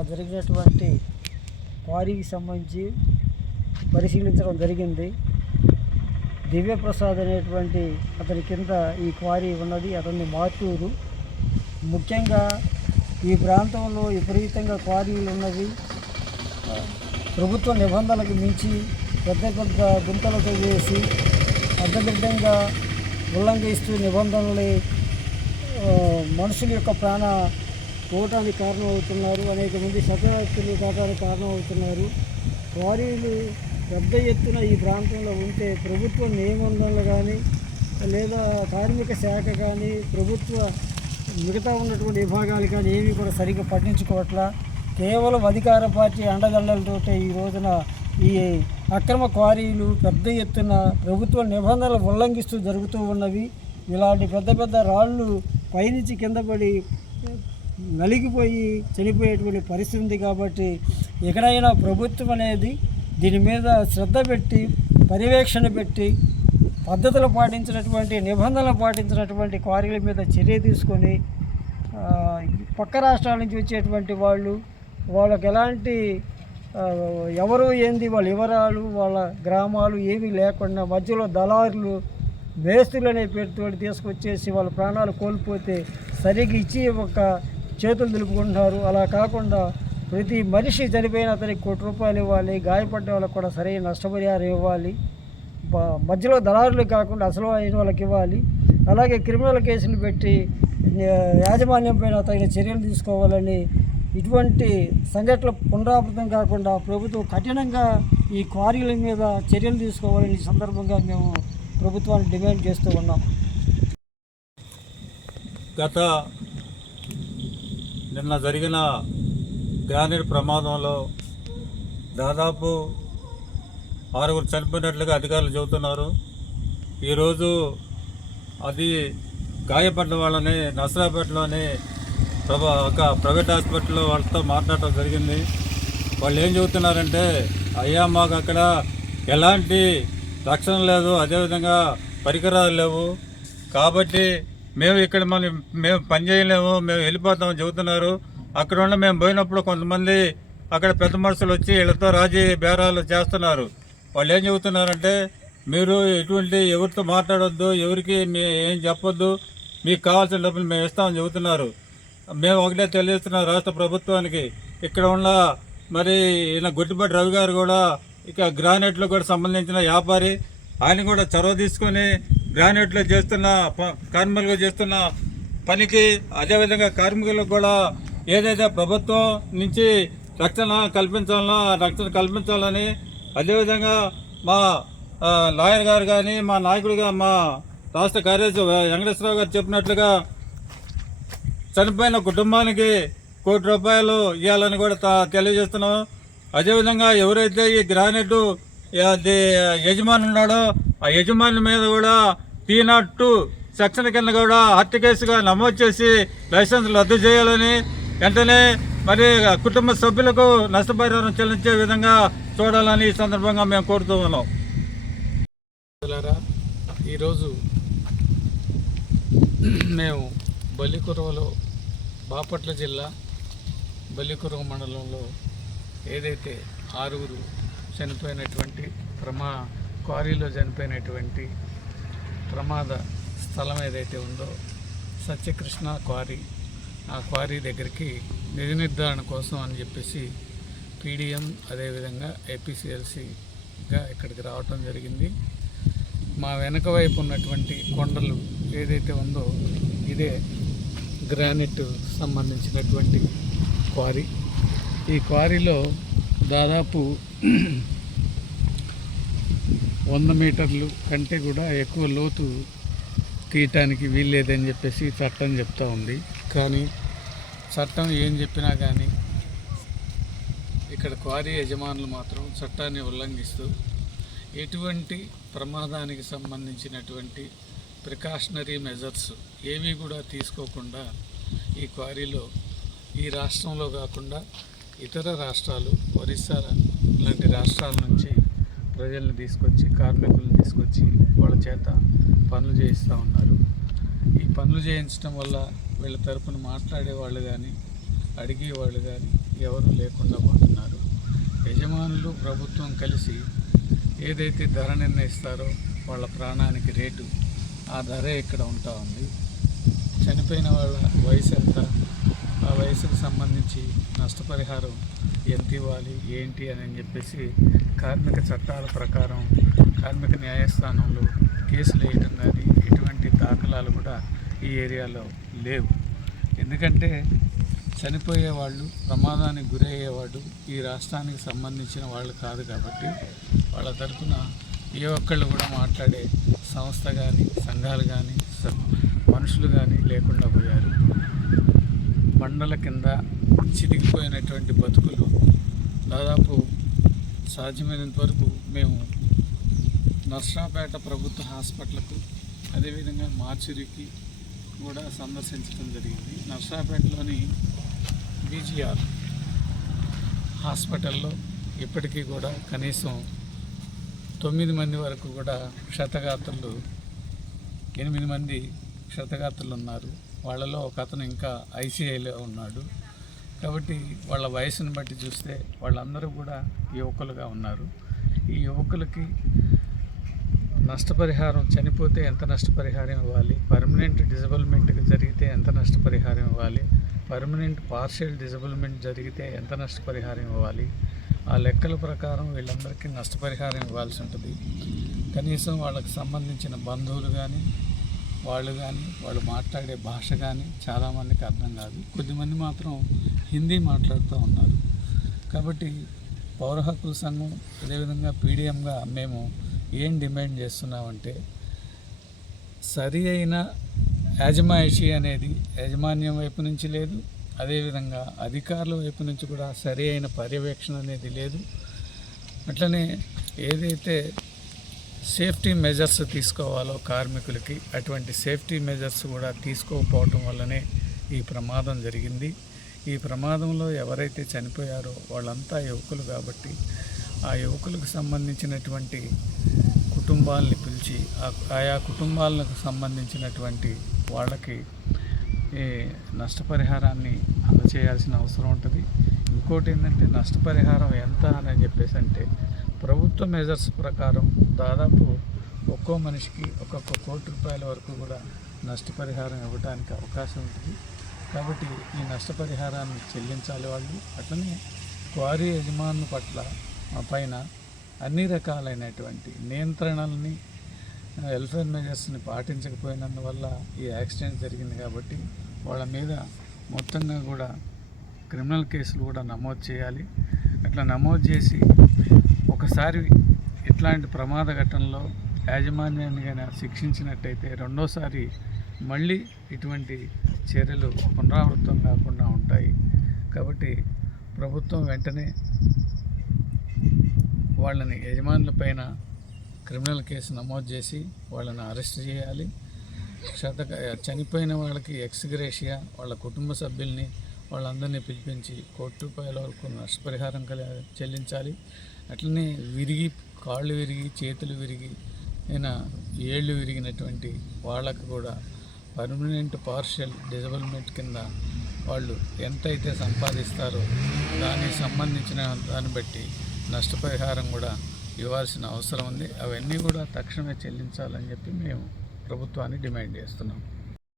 మొన్న జరిగినటువంటి క్వారీకి సంబంధించి పరిశీలించడం జరిగింది. దివ్యప్రసాద్ అనేటువంటి అతని కింద ఈ క్వారీ ఉన్నది. అతని మార్టూరు. ముఖ్యంగా ఈ ప్రాంతంలో విపరీతంగా క్వారీలు ఉన్నవి. ప్రభుత్వ నిబంధనలకు మించి పెద్ద పెద్ద గుంతలతో వేసి అడ్డదిడ్డంగా ఉల్లంఘిస్తూ నిబంధనలు మనుషుల యొక్క ప్రాణ పోవటానికి కారణమవుతున్నారు. అనేక మంది శతవ్యక్తులు కావడానికి కారణమవుతున్నారు. క్వారీలు పెద్ద ఎత్తున ఈ ప్రాంతంలో ఉంటే ప్రభుత్వ నిబంధనలు కానీ లేదా కార్మిక శాఖ కానీ ప్రభుత్వ మిగతా ఉన్నటువంటి విభాగాలు కానీ ఏమీ కూడా సరిగ్గా పట్టించుకోవట్లా. కేవలం అధికార పార్టీ అండదండలతో ఈ రోజున ఈ అక్రమ క్వారీలు పెద్ద ఎత్తున ప్రభుత్వ నిబంధనలు ఉల్లంఘిస్తూ జరుగుతూ ఉన్నవి. ఇలాంటి పెద్ద పెద్ద రాళ్ళు పైనుంచి కింద పడి నలిగిపోయి చనిపోయేటువంటి పరిస్థితి ఉంది. కాబట్టి ఎక్కడైనా ప్రభుత్వం అనేది దీని మీద శ్రద్ధ పెట్టి పర్యవేక్షణ పెట్టి పద్ధతులు పాటించినటువంటి నిబంధనలు పాటించినటువంటి క్వారీల మీద చర్య తీసుకొని పక్క రాష్ట్రాల నుంచి వచ్చేటువంటి వాళ్ళకి ఎలాంటి ఎవరు ఏంది వాళ్ళ వివరాలు వాళ్ళ గ్రామాలు ఏమీ లేకుండా మధ్యలో దళారులు మేస్తులు అనే పేరుతో తీసుకొచ్చేసి వాళ్ళ ప్రాణాలు కోల్పోతే సరిగ్గా ఇచ్చి ఒక చేతులు దులుపుకుంటున్నారు. అలా కాకుండా ప్రతి మనిషి చనిపోయిన అతనికి ₹1,00,00,000 ఇవ్వాలి. గాయపడ్డ వాళ్ళకి కూడా సరైన నష్టపరిహారం ఇవ్వాలి. మధ్యలో దళారులు కాకుండా అసలు అయిన వాళ్ళకి ఇవ్వాలి. అలాగే క్రిమినల్ కేసులు పెట్టి యాజమాన్యం పైన తగిన చర్యలు తీసుకోవాలని, ఇటువంటి సంఘటనలు పునరావృతం కాకుండా ప్రభుత్వం కఠినంగా ఈ క్వారీల మీద చర్యలు తీసుకోవాలని ఈ సందర్భంగా మేము ప్రభుత్వాన్ని డిమాండ్ చేస్తూ ఉన్నాం. నిన్న జరిగిన గ్రానైట్ ప్రమాదంలో దాదాపు 6 చనిపోయినట్లుగా అధికారులు చెబుతున్నారు. ఈరోజు అది గాయపడ్డ వాళ్ళని నర్సరాపేటలోని ఒక ప్రైవేట్ హాస్పిటల్లో వాళ్ళతో మాట్లాడటం జరిగింది. వాళ్ళు ఏం చెబుతున్నారంటే, అయ్యా మాకు అక్కడ ఎలాంటి రక్షణ లేదు, అదేవిధంగా పరికరాలు లేవు, కాబట్టి మేము ఇక్కడ మేము పని చేయలేము, మేము వెళ్ళిపోతామని చెబుతున్నారు. అక్కడ ఉన్న మేము పోయినప్పుడు కొంతమంది అక్కడ పెద్ద మనుషులు వచ్చి వీళ్ళతో రాజీ బేరాలు చేస్తున్నారు. వాళ్ళు ఏం చెబుతున్నారంటే, మీరు ఎటువంటి ఎవరితో మాట్లాడొద్దు, ఎవరికి ఏం చెప్పొద్దు, మీకు కావాల్సిన డబ్బులు మేము ఇస్తామని చెబుతున్నారు. మేము ఒకటే తెలియజేస్తున్నాం రాష్ట్ర ప్రభుత్వానికి. ఇక్కడ ఉన్న మరి ఈయన గుట్టిపాటి రవి గారు కూడా ఇక గ్రానైట్లో కూడా సంబంధించిన వ్యాపారి, ఆయన కూడా చొరవ తీసుకొని గ్రానైట్లో చేస్తున్న కార్మికులుగా చేస్తున్న పనికి, అదేవిధంగా కార్మికులకు కూడా ఏదైతే ప్రభుత్వం నుంచి రక్షణ కల్పించాలని, అదేవిధంగా మా లాయర్ గారు కానీ మా నాయకుడిగా మా రాష్ట్ర కార్యదర్శి వెంకటేశ్వరరావు గారు చెప్పినట్లుగా చనిపోయిన కుటుంబానికి ₹1,00,00,000 ఇవ్వాలని కూడా తెలియజేస్తున్నాం. అదేవిధంగా ఎవరైతే ఈ గ్రానైట్ యజమాని ఉన్నాడో ఆ యజమాని మీద కూడా P02 సెక్షన్ కింద కూడా హత్య కేసుగా నమోదు చేసి లైసెన్స్ రద్దు చేయాలని, వెంటనే మరి కుటుంబ సభ్యులకు నష్టపరిహారం చెల్లించే విధంగా చూడాలని ఈ సందర్భంగా మేము కోరుతూ ఉన్నాం. ఈరోజు మేము బల్లికురవలో, బాపట్ల జిల్లా బల్లికురవ మండలంలో ఏదైతే 6 చనిపోయినటువంటి క్వారీలో చనిపోయినటువంటి ప్రమాద స్థలం ఏదైతే ఉందో సత్యకృష్ణ క్వారీ, ఆ క్వారీ దగ్గరికి నిధి నిర్ధారణ కోసం అని చెప్పేసి PDM అదేవిధంగా APCLCగా ఇక్కడికి రావటం జరిగింది. మా వెనక వైపు ఉన్నటువంటి కొండలు ఏదైతే ఉందో ఇదే గ్రానైట్ సంబంధించినటువంటి క్వారీ. ఈ క్వారీలో దాదాపు 100 మీటర్లు కంటే కూడా ఎక్కువ లోతు తీయటానికి వీల్లేదని చెప్పేసి చట్టం చెప్తూ ఉంది. కానీ చట్టం ఏం చెప్పినా కానీ ఇక్కడ క్వారీ యజమానులు మాత్రం చట్టాన్ని ఉల్లంఘిస్తూ ఎటువంటి ప్రమాదానికి సంబంధించినటువంటి ప్రికాషనరీ మెజర్స్ ఏమీ కూడా తీసుకోకుండా ఈ క్వారీలో ఈ రాష్ట్రంలో కాకుండా ఇతర రాష్ట్రాలు, ఒరిస్సా లాంటి రాష్ట్రాల నుంచి ప్రజల్ని తీసుకొచ్చి, కార్మికులను తీసుకొచ్చి వాళ్ళ చేత పనులు చేయిస్తూ ఉన్నారు. ఈ పనులు చేయించడం వల్ల వీళ్ళ తరపున మాట్లాడేవాళ్ళు కానీ, అడిగేవాళ్ళు కానీ ఎవరు లేకుండా పోతున్నారు. యజమానులు ప్రభుత్వం కలిసి ఏదైతే ధర నిర్ణయిస్తారో వాళ్ళ ప్రాణానికి రేటు, ఆ ధరే ఇక్కడ ఉంటా ఉంది. చనిపోయిన వాళ్ళ వయసు ఎంత, ఆ వయసుకు సంబంధించి నష్టపరిహారం ఎంత ఇవ్వాలి ఏంటి అని చెప్పేసి కార్మిక చట్టాల ప్రకారం కార్మిక న్యాయస్థానంలో కేసులు వేయటం కానీ ఎటువంటి దాఖలాలు కూడా ఈ ఏరియాలో లేవు. ఎందుకంటే చనిపోయేవాళ్ళు, ప్రమాదానికి గురయ్యేవాళ్ళు ఈ రాష్ట్రానికి సంబంధించిన వాళ్ళు కాదు కాబట్టి వాళ్ళ తరఫున ఏ ఒక్కళ్ళు కూడా మాట్లాడే సంస్థ కానీ సంఘాలు కానీ మనుషులు కానీ లేకుండా పోయారు. బండల కింద చితికిపోయినటువంటి బతుకులు దాదాపు సాధ్యమైనంత వరకు మేము నర్సరావుపేట ప్రభుత్వ హాస్పిటల్కు అదేవిధంగా మార్చురికి కూడా సందర్శించడం జరిగింది. నర్సరావుపేటలోని బీజీఆర్ హాస్పిటల్లో ఇప్పటికీ కూడా కనీసం 9 మంది వరకు కూడా క్షతగాత్రులు, 8 మంది క్షతగాత్రులు ఉన్నారు. వాళ్ళలో ఒక అతను ఇంకా ఐసీఐలో ఉన్నాడు. కాబట్టి వాళ్ళ వయసును బట్టి చూస్తే వాళ్ళందరూ కూడా యువకులుగా ఉన్నారు. ఈ యువకులకి నష్టపరిహారం, చనిపోతే ఎంత నష్టపరిహారం ఇవ్వాలి, పర్మనెంట్ డిజబుల్మెంట్కి జరిగితే ఎంత నష్టపరిహారం ఇవ్వాలి, పర్మనెంట్ పార్షియల్ డిజబుల్మెంట్ జరిగితే ఎంత నష్టపరిహారం ఇవ్వాలి, ఆ లెక్కల ప్రకారం వీళ్ళందరికీ నష్టపరిహారం ఇవ్వాల్సి ఉంటుంది. కనీసం వాళ్ళకి సంబంధించిన బంధువులు కానీ వాళ్ళు మాట్లాడే భాష కానీ చాలామందికి అర్థం కాదు. కొద్దిమంది మాత్రం హిందీ మాట్లాడుతూ ఉన్నారు. కాబట్టి పౌర హక్కుల సంఘం అదేవిధంగా పీడిఎంగా మేము ఏం డిమాండ్ చేస్తున్నామంటే, సరి అయిన యాజమాయిషీ అనేది యాజమాన్యం వైపు నుంచి లేదు, అదేవిధంగా అధికారుల వైపు నుంచి కూడా సరి అయిన పర్యవేక్షణ అనేది లేదు. అట్లనే ఏదైతే సేఫ్టీ మెజర్స్ తీసుకోవాలో కార్మికులకి, అటువంటి సేఫ్టీ మెజర్స్ కూడా తీసుకోకపోవటం వల్లనే ఈ ప్రమాదం జరిగింది. ఈ ప్రమాదంలో ఎవరైతే చనిపోయారో వాళ్ళంతా యువకులు కాబట్టి ఆ యువకులకు సంబంధించినటువంటి కుటుంబాలని పిలిచి ఆయా కుటుంబాలకు సంబంధించినటువంటి వాళ్ళకి ఈ నష్టపరిహారాన్ని అందచేయాల్సిన అవసరం ఉంటుంది. ఇంకోటి ఏంటంటే, నష్టపరిహారం ఎంత అని చెప్పేసి అంటే ప్రభుత్వ మెజర్స్ ప్రకారం దాదాపు ఒక్కో మనిషికి ఒక్కొక్క ₹1,00,00,000 వరకు కూడా నష్టపరిహారం ఇవ్వడానికి అవకాశం ఉంటుంది. కాబట్టి ఈ నష్టపరిహారాన్ని చెల్లించాలి వాళ్ళు. అట్లనే క్వారీ యజమానుల పైన అన్ని రకాలైనటువంటి నియంత్రణల్ని, వెల్ఫేర్ మెజర్స్ని పాటించకపోయినందువల్ల ఈ యాక్సిడెంట్ జరిగింది. కాబట్టి వాళ్ళ మీద మొత్తంగా కూడా క్రిమినల్ కేసులు కూడా నమోదు చేయాలి. అట్లా నమోదు చేసి ఒకసారి ఇట్లాంటి ప్రమాద ఘటనలో యాజమాన్యాన్ని కానీ శిక్షించినట్టయితే రెండోసారి మళ్ళీ ఇటువంటి చర్యలు పునరావృతం కాకుండా ఉంటాయి. కాబట్టి ప్రభుత్వం వెంటనే వాళ్ళని, యజమానుల పైన క్రిమినల్ కేసు నమోదు చేసి వాళ్ళని అరెస్ట్ చేయాలి. చనిపోయిన వాళ్ళకి ఎక్స్గ్రేషియా, వాళ్ళ కుటుంబ సభ్యుల్ని వాళ్ళందరినీ పిలిపించి ₹1,00,00,000 వరకు నష్టపరిహారం చెల్లించాలి. అట్లనే కాళ్ళు విరిగి చేతులు విరిగి ఏళ్ళు విరిగినటువంటి వాళ్ళకు కూడా పర్మనెంట్ పార్షియల్ డిజబుల్మెంట్ కింద వాళ్ళు ఎంతైతే సంపాదిస్తారో దానికి సంబంధించిన దాన్ని బట్టి నష్టపరిహారం కూడా ఇవ్వాల్సిన అవసరం ఉంది. అవన్నీ కూడా తక్షణమే చెల్లించాలని చెప్పి మేము ప్రభుత్వాన్ని డిమాండ్ చేస్తున్నాం.